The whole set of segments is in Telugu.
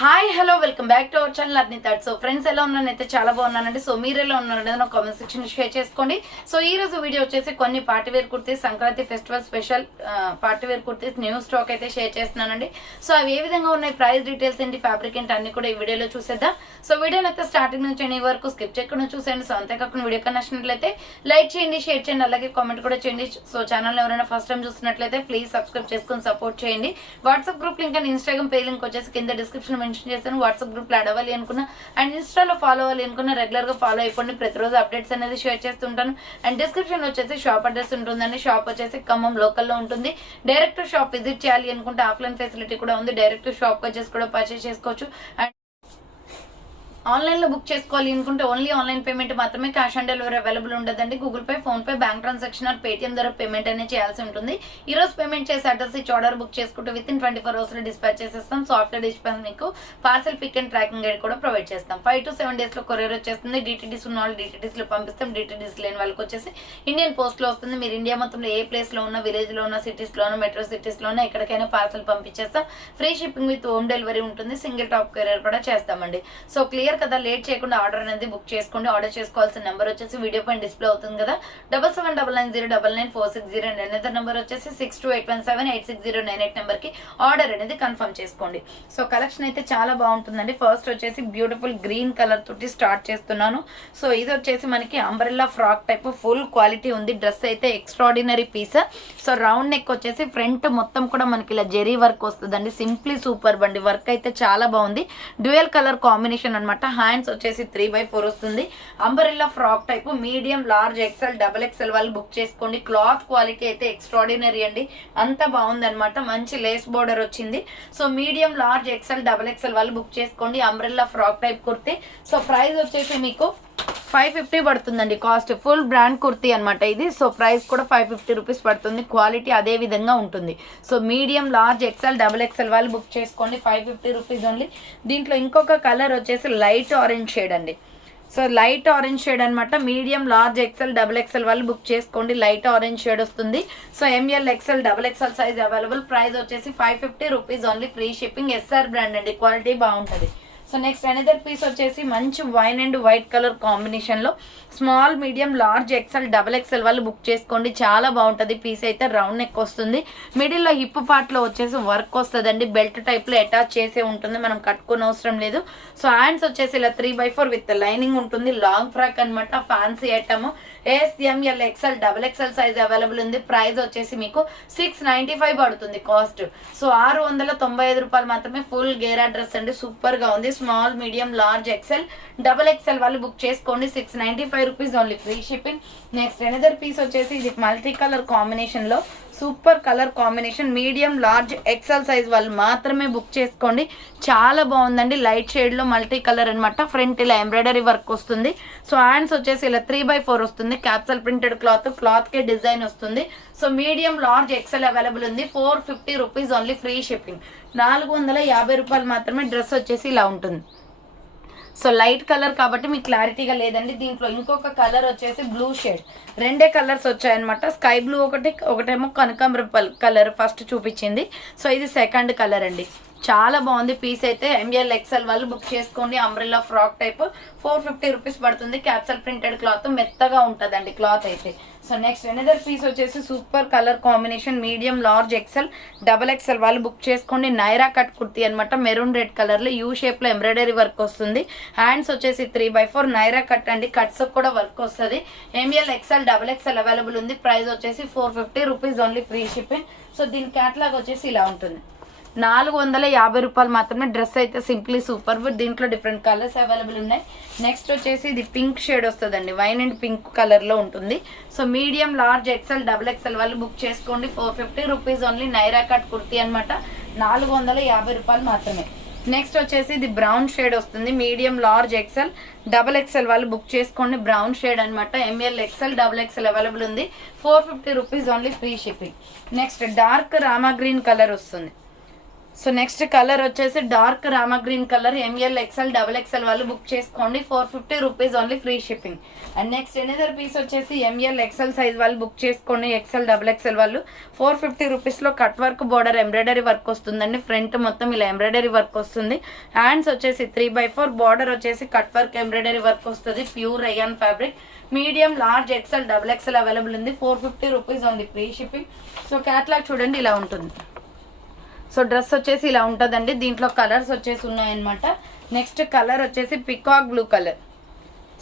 Hi hello welcome back to our channel అర్ని థర్డ్. సో ఫ్రెండ్స్ ఎలా ఉన్నానైతే చాలా బాగున్నానండి. సో మీరు ఎలా ఉన్నారంటే నా కామెంట్ సెక్షన్ షేర్ చేసుకోండి. సో ఈ రోజు వీడియో వచ్చేసి కొన్ని party wear kurtis Sankranti festival special party wear kurtis new stock అయితే షేర్ చేస్తున్నానండి. సో అవి ఏ విధంగా ఉన్నాయి, ప్రైస్ డీటెయిల్స్ ఏంటి, ఫ్యాబ్రిక్ ఏంటి అన్ని కూడా ఈ వీడియోలో చూసేద్దాం. సో వీడియోని అయితే స్టార్టింగ్ నుంచి ఎండింగ్ వరకు స్కిప్ చేయకుండా చూసేయండి. సో అంతేకాకుండా వీడియో కన్నా నచ్చినట్లయితే లైక్ చేయండి, షేర్ చేయండి, అలాగే కామెంట్ కూడా చేయండి. సో ఛానల్ ఎవరైనా ఫస్ట్ టైం చూస్తున్నట్లయితే ప్లీజ్ సబ్స్క్రైబ్ చేసుకొని సపోర్ట్ చేయండి. WhatsApp group link and Instagram page link వచ్చేసి కింద డిస్క్రిప్షన్ మెన్షన్ చేశాను. వాట్సాప్ గ్రూప్ లో యాడ్ అవ్వాలి అనుకున్నా అండ్ ఇన్స్టాలో ఫాలో అవ్వాలి అనుకున్నా రెగ్యులర్ గా ఫాలో అయిపోండి. ప్రతిరోజు అప్డేట్స్ అనేది షేర్ చేస్తుంటాను. అండ్ డిస్క్రిప్షన్ వచ్చేసి షాప్ అడ్రస్ ఉంటుందండి. షాప్ వచ్చేసి ఖమ్మం లోకల్లో ఉంటుంది. డైరెక్ట్ షాప్ విజిట్ చేయాలి అనుకుంటే ఆఫ్లైన్ ఫెసిలిటీ కూడా ఉంది. డైరెక్ట్ షాప్ వచ్చేసి కూడా పర్చేస్ చేసుకోవచ్చు. అండ్ ఆన్లైన్ లో బుక్ చేసుకోవాలి అనుకుంటే ఓన్లీ ఆన్లైన్ పేమెంట్ మాత్రమే, క్యాష్ ఆన్ డెలివరీ అవైలబుల్ ఉండదండి. Google Pay, PhonePe, bank transaction or Paytm ద్వారా పేమెంట్ అనేది చేయాల్సి ఉంటుంది. ఈ రోజు పేమెంట్ చేసి అడ్రస్ ఇచ్చి ఆర్డర్ బుక్ చేసుకుంటే విత్ ఇన్ 24 hours లో డిస్పాచ్ చేసేస్తాం. సో ఆఫ్టర్ డిస్పాచ్ మీకు parcel pick and tracking guide కూడా ప్రొవైడ్ చేస్తాం. 5 to 7 days లో కొరియర్ వచ్చేస్తుంది. డిటిడిస్ ఉన్న వాళ్ళు డిటిడిస్ లో పంపిస్తాం. డిటిడిస్ లేని వాళ్ళకి వచ్చేసి ఇండియన్ పోస్ట్ లో వస్తుంది. మీరు ఇండియా మొత్తంలో ఏ ప్లేస్ లో ఉన్న, విలేజ్ లో ఉన్న, సిటీస్ లో ఉన్న, మెట్రో సిటీస్ లో ఉన్న ఎక్కడికైనా పార్సల్ పంపించేస్తాం. Free shipping with home delivery ఉంటుంది. సింగిల్ టాప్ కొరియర్ కూడా చేస్తామండి. సో క్లియర్ కదా, లేట్ చేయకుండా ఆర్డర్ అనేది బుక్ చేసుకోండి. ఆర్డర్ చేసుకోవాల్సిన నెంబర్ వచ్చేసి వీడియో పైన డిస్ప్లే అవుతుంది కదా, 7799099460 అండ్ అనదర్ నెంబర్ వచ్చేసి 6281786098 నెంబర్ కి ఆర్డర్ అనేది కన్ఫర్మ్ చేసుకోండి. సో కలెక్షన్ అయితే చాలా బాగుంటుందండి. ఫస్ట్ వచ్చేసి బ్యూటిఫుల్ గ్రీన్ కలర్ తోటి స్టార్ట్ చేస్తున్నాను. సో ఇది వచ్చేసి మనకి umbrella frock type full quality ఉంది. డ్రెస్ అయితే extraordinary piece. So round neck వచ్చేసి ఫ్రంట్ మొత్తం కూడా మనకి ఇలా జెరీ వర్క్ వస్తుందండి. సింప్లీ సూపర్ బండి వర్క్ అయితే చాలా బాగుంది. డ్యూయల్ కలర్ కాంబినేషన్ అనమాట. హ్యాండ్స్ వచ్చేసి 3/4 వస్తుంది. Umbrella frock type medium, large, XL, double XL వాళ్ళు బుక్ చేసుకోండి. క్లాత్ క్వాలిటీ అయితే ఎక్స్ట్రాడినరీ అండి. అంత బాగుంది అనమాట. మంచి లేస్ బోర్డర్ వచ్చింది. So medium, large, XL, double XL వాళ్ళు బుక్ చేసుకోండి. Umbrella frock type kurti. So price వచ్చేసి మీకు 550 పడుతుందండి. కాస్ట్ ఫుల్ బ్రాండ్ కుర్తీ అనమాట ఇది. సో ప్రైస్ కూడా 550 రూపీస్ పడుతుంది. క్వాలిటీ అదే విధంగా ఉంటుంది. So medium, large, XL, double XL వాళ్ళు బుక్ చేసుకోండి. 550 రూపీస్ ఓన్లీ. దీంట్లో ఇంకొక కలర్ వచ్చేసి లైట్ ఆరెంజ్ షేడ్ అండి. సో లైట్ ఆరెంజ్ షేడ్ అనమాట. Medium, large, XL, double XL వాళ్ళు బుక్ చేసుకోండి. లైట్ ఆరెంజ్ షేడ్ వస్తుంది. So M L, XL, double XL size available. Price వచ్చేసి 550 rupees only. Free shipping. S R brand అండి. క్వాలిటీ బాగుంటుంది. సో నెక్స్ట్ అనదర్ పీస్ వచ్చేసి మంచి wine and white colour combination లో small, medium, large, XL, double XL వాళ్ళు బుక్ చేసుకోండి. చాలా బాగుంటది. పీస్ అయితే రౌండ్ నెక్ వస్తుంది. మిడిల్ లో హిప్ పార్ట్ లో వచ్చేసి వర్క్ వస్తుందండి. బెల్ట్ టైప్ లో అటాచ్ చేసే ఉంటుంది. మనం కట్టుకునే అవసరం లేదు. సో హ్యాండ్స్ వచ్చేసి ఇలా 3/4 విత్ లైనింగ్ ఉంటుంది. లాంగ్ ఫ్రాక్ అనమాట. Fancy item. S M L, XL, double XL size available ఉంది. ప్రైస్ వచ్చేసి మీకు 695 పడుతుంది కాస్ట్. సో 695 రూపాయలు మాత్రమే. ఫుల్ గేరా డ్రెస్ అండి. సూపర్ గా ఉంది. Small, medium, large, XL, double XL వాళ్ళు బుక్ చేసుకోండి. 695 rupees only. Free shipping. Next another piece వచ్చేసి ఇది మల్టీ కలర్ కాంబినేషన్ లో super colour combination. Medium, large, XL size వాళ్ళు మాత్రమే బుక్ చేసుకోండి. చాలా బాగుందండి. లైట్ షేడ్ లో మల్టీ కలర్ అనమాట. ఫ్రంట్ ఇలా ఎంబ్రాయిడరీ వర్క్ వస్తుంది. సో హ్యాండ్స్ వచ్చేసి ఇలా 3/4 వస్తుంది. క్యాప్సల్ ప్రింటెడ్ క్లాత్ కే డిజైన్ వస్తుంది. So medium, large, XL available ఉంది. 450 రూపీస్ ఓన్లీ. Free shipping. 450 రూపాయలు మాత్రమే. డ్రెస్ వచ్చేసి ఇలా ఉంటుంది. సో లైట్ కలర్ కాబట్టి మీకు క్లారిటీగా లేదండి. దీంట్లో ఇంకొక కలర్ వచ్చేసి బ్లూ షేడ్. రెండే కలర్స్ వచ్చాయన్నమాట. స్కై బ్లూ ఒకటేమో కనకాంబరం కలర్ ఫస్ట్ చూపించింది. సో ఇది సెకండ్ కలర్ అండి. చాలా బాగుంది పీస్ అయితే. ఎంఎల్, ఎక్సెల్ వాళ్ళు బుక్ చేసుకోండి. అంబ్రెల్లా ఫ్రాక్ టైప్ 450 రూపీస్ పడుతుంది. క్యాప్సల్ ప్రింటెడ్ క్లాత్ మెత్తగా ఉంటుందండి క్లాత్ అయితే. సో నెక్స్ట్ అనదర్ పీస్ వచ్చేసి super colour combination. Medium, large, XL, double XL వాళ్ళు బుక్ చేసుకోండి. నైరా కట్ కుర్తీ అనమాట. మెరూన్ రెడ్ కలర్ లో యూ షేప్ లో ఎంబ్రాయిడరీ వర్క్ వస్తుంది. హ్యాండ్స్ వచ్చేసి 3/4 నైరా కట్ అండి. కట్స్ కూడా వర్క్ వస్తుంది. M L, XL, double XL available ఉంది. ప్రైస్ వచ్చేసి 450 rupees only. Free shipping. So దీని క్యాటలాగ్ వచ్చేసి ఇలా ఉంటుంది. 450 రూపాయలు మాత్రమే. డ్రెస్ అయితే సింప్లీ సూపర్. దీంట్లో డిఫరెంట్ కలర్స్ అవైలబుల్ ఉన్నాయి. నెక్స్ట్ వచ్చేసి ఇది పింక్ షేడ్ వస్తుందండి. వైన్ అండ్ పింక్ కలర్ లో ఉంటుంది. So medium, large, XL, double XL వాళ్ళు బుక్ చేసుకోండి. 450 rupees only. Naira cut kurti అనమాట. 450 రూపాయలు మాత్రమే. నెక్స్ట్ వచ్చేసి ఇది బ్రౌన్ షేడ్ వస్తుంది. Medium, large, XL, double XL వాళ్ళు బుక్ చేసుకోండి. బ్రౌన్ షేడ్ అనమాట. M L, XL, double XL available ఉంది. 450 rupees only. Free shipping. Next dark rama green colour వస్తుంది. సో నెక్స్ట్ కలర్ వచ్చేసి dark rama green colour, M L XL double XL వాళ్ళు బుక్ చేసుకోండి, 450 rupees only free shipping. And next another piece వచ్చేసి ఎంఎల్ ఎక్స్ఎల్ సైజ్ వాళ్ళు బుక్ చేసుకోండి, ఎక్స్ఎల్ డబుల్ ఎక్స్ఎల్ వాళ్ళు 450 రూపీస్లో cut work border embroidery work వస్తుందండి. ఫ్రంట్ మొత్తం ఇలా ఎంబ్రాయిడరీ వర్క్ వస్తుంది. హ్యాండ్స్ వచ్చేసి 3/4, బార్డర్ వచ్చేసి కట్ వర్క్ ఎంబ్రాయిడరీ వర్క్ వస్తుంది. Pure rayon fabric, medium large XL double XL available ఉంది, 450 rupees only free shipping. So catalogue చూడండి ఇలా ఉంటుంది. సో డ్రెస్ వచ్చేసి ఇలా ఉంటుందండి. దీంట్లో కలర్స్ వచ్చేసి ఉన్నాయన్నమాట. నెక్స్ట్ కలర్ వచ్చేసి పికాక్ బ్లూ కలర్.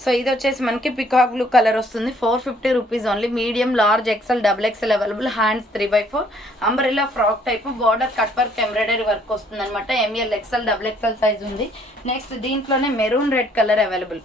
సో ఇది వచ్చేసి మనకి పికాక్ బ్లూ కలర్ వస్తుంది, 450 rupees only. Medium large XL double XL available. Hands 3/4, umbrella frock type, border cut work embroidery work వస్తుంది అనమాట. ML XL double XL size ఉంది. నెక్స్ట్ దీంట్లోనే maroon red colour available.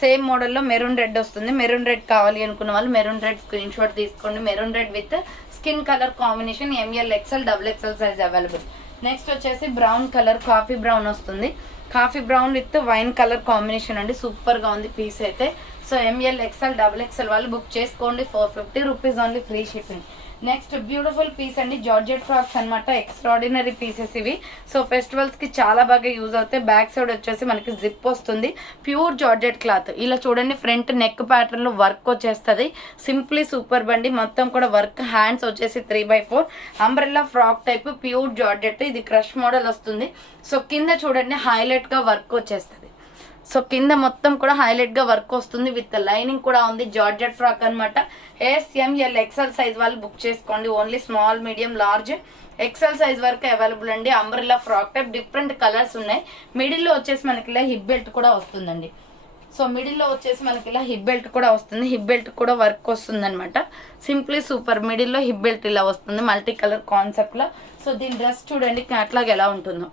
Same మోడల్లో మెరూన్ రెడ్ వస్తుంది. మెరూన్ రెడ్ కావాలి అనుకున్న వాళ్ళు మెరూన్ రెడ్ స్క్రీన్ షాట్ తీసుకోండి. Maroon red with skin colour combination, M L XL double XL size available. Next వచ్చేసి బ్రౌన్ కలర్, కాఫీ బ్రౌన్ వస్తుంది. Coffee brown with wine colour combination అండి, సూపర్ గా ఉంది పీస్ అయితే. So M L XL double XL వాళ్ళు బుక్ చేసుకోండి, 450 rupees only free shipping. Next beautiful piece అండి, జార్జెట్ ఫ్రాక్స్ అనమాట. ఎక్స్ట్రాడినరీ పీసెస్ ఇవి. సో ఫెస్టివల్స్ కి చాలా బాగా యూజ్ అవుతాయి. బ్యాక్ సైడ్ వచ్చేసి మనకి జిప్ వస్తుంది, ప్యూర్ జార్జెట్ క్లాత్. ఇలా చూడండి, ఫ్రంట్ నెక్ ప్యాటర్న్ లో వర్క్ వచ్చేస్తుంది. సింప్లీ సూపర్ బండి, మొత్తం కూడా వర్క్. హ్యాండ్స్ వచ్చేసి 3/4, umbrella frock type, pure georgette. ఇది క్రష్ మోడల్ వస్తుంది. సో కింద చూడండి హైలైట్ గా వర్క్ వచ్చేస్తుంది. సో కింద మొత్తం కూడా హైలైట్ గా వర్క్ వస్తుంది, విత్ లైనింగ్ కూడా ఉంది. జార్జెట్ ఫ్రాక్ అనమాట. ఎస్ఎంఎల్ ఎక్స్ఎల్ సైజ్ వాళ్ళు బుక్ చేసుకోండి. Only small, medium, large XL size వరకు అవైలబుల్ అండి. Umbrella frock type, different colours ఉన్నాయి. మిడిల్ లో వచ్చేసి మనకి ఇలా హిప్ బెల్ట్ కూడా వస్తుందండి. సో మిడిల్ లో వచ్చేసి మనకి ఇలా హిప్ బెల్ట్ కూడా వస్తుంది. హిప్ బెల్ట్ కూడా వర్క్ వస్తుంది అనమాట. Simply super. మిడిల్ లో హిప్ బెల్ట్ ఇలా వస్తుంది, మల్టీ కలర్ కాన్సెప్ట్ లో. సో దీని డ్రెస్ చూడండి క్యాట్లాగ్ ఎలా ఉంటుందో.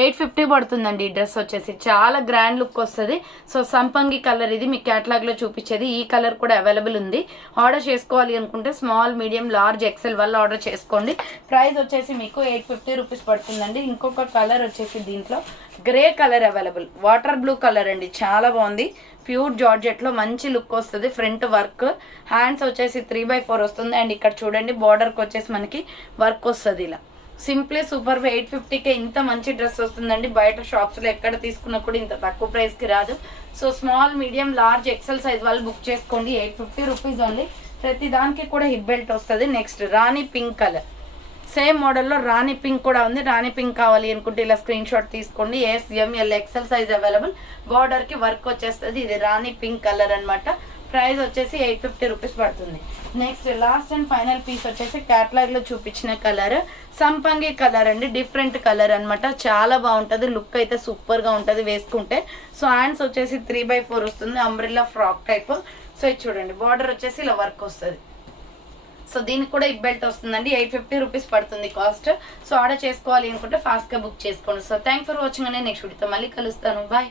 850 పడుతుందండి ఈ డ్రెస్ వచ్చేసి. చాలా గ్రాండ్ లుక్ వస్తుంది. సో సంపంగి కలర్ ఇది మీకు క్యాటలాగ్ లో చూపించేది. ఈ కలర్ కూడా అవైలబుల్ ఉంది. ఆర్డర్ చేసుకోవాలి అనుకుంటే స్మాల్, మీడియం, లార్జ్ ఎక్సెల్ వల్ల ఆర్డర్ చేసుకోండి. ప్రైస్ వచ్చేసి మీకు 850 రూపీస్ పడుతుందండి. ఇంకొక కలర్ వచ్చేసి దీంట్లో grey colour available, water blue colour అండి, చాలా బాగుంది. ప్యూర్ జార్జెట్ లో మంచి లుక్ వస్తుంది. ఫ్రంట్ వర్క్, హ్యాండ్స్ వచ్చేసి 3/4 వస్తుంది. అండ్ ఇక్కడ చూడండి బార్డర్ కి వచ్చేసి మనకి వర్క్ వస్తుంది ఇలా. Simply super. 850కే ఇంత మంచి డ్రెస్ వస్తుందండి. బయట షాప్స్ లో ఎక్కడ తీసుకున్నా కూడా ఇంత తక్కువ ప్రైస్ కి రాదు. So small, medium, large XL size వాళ్ళు బుక్ చేసుకోండి. 850 రూపీస్ ఓన్లీ. ప్రతి దానికి కూడా హిప్ బెల్ట్ వస్తుంది. Next rani pink colour, same మోడల్లో రాణి పింక్ కూడా ఉంది. రాణి పింక్ కావాలి అనుకుంటే ఇలా స్క్రీన్ షాట్ తీసుకోండి. S M L XL size available. Border కి వర్క్ వచ్చేస్తుంది. ఇది రాణి పింక్ కలర్ అనమాట. ప్రైస్ వచ్చేసి 850 రూపీస్ పడుతుంది. Next last and final piece వచ్చేసి క్యాటలాగ్ లో చూపించిన కలర్ సంపంగి కలర్ అండి. డిఫరెంట్ కలర్ అనమాట. చాలా బాగుంటది. లుక్ అయితే సూపర్ గా ఉంటది వేసుకుంటే. సో హ్యాండ్స్ వచ్చేసి 3/4 వస్తుంది. Umbrella frock type. సో ఇది చూడండి బార్డర్ వచ్చేసి ఇలా వర్క్ వస్తుంది. సో దీనికి కూడా హిప్ బెల్ట్ వస్తుందండి. 850 రూపీస్ పడుతుంది కాస్ట్. సో ఆర్డర్ చేసుకోవాలి అనుకుంటే ఫాస్ట్ గా బుక్ చేసుకోండి. So thank for watching. Next వీడియోతో మళ్ళీ కలుస్తాను. బాయ్.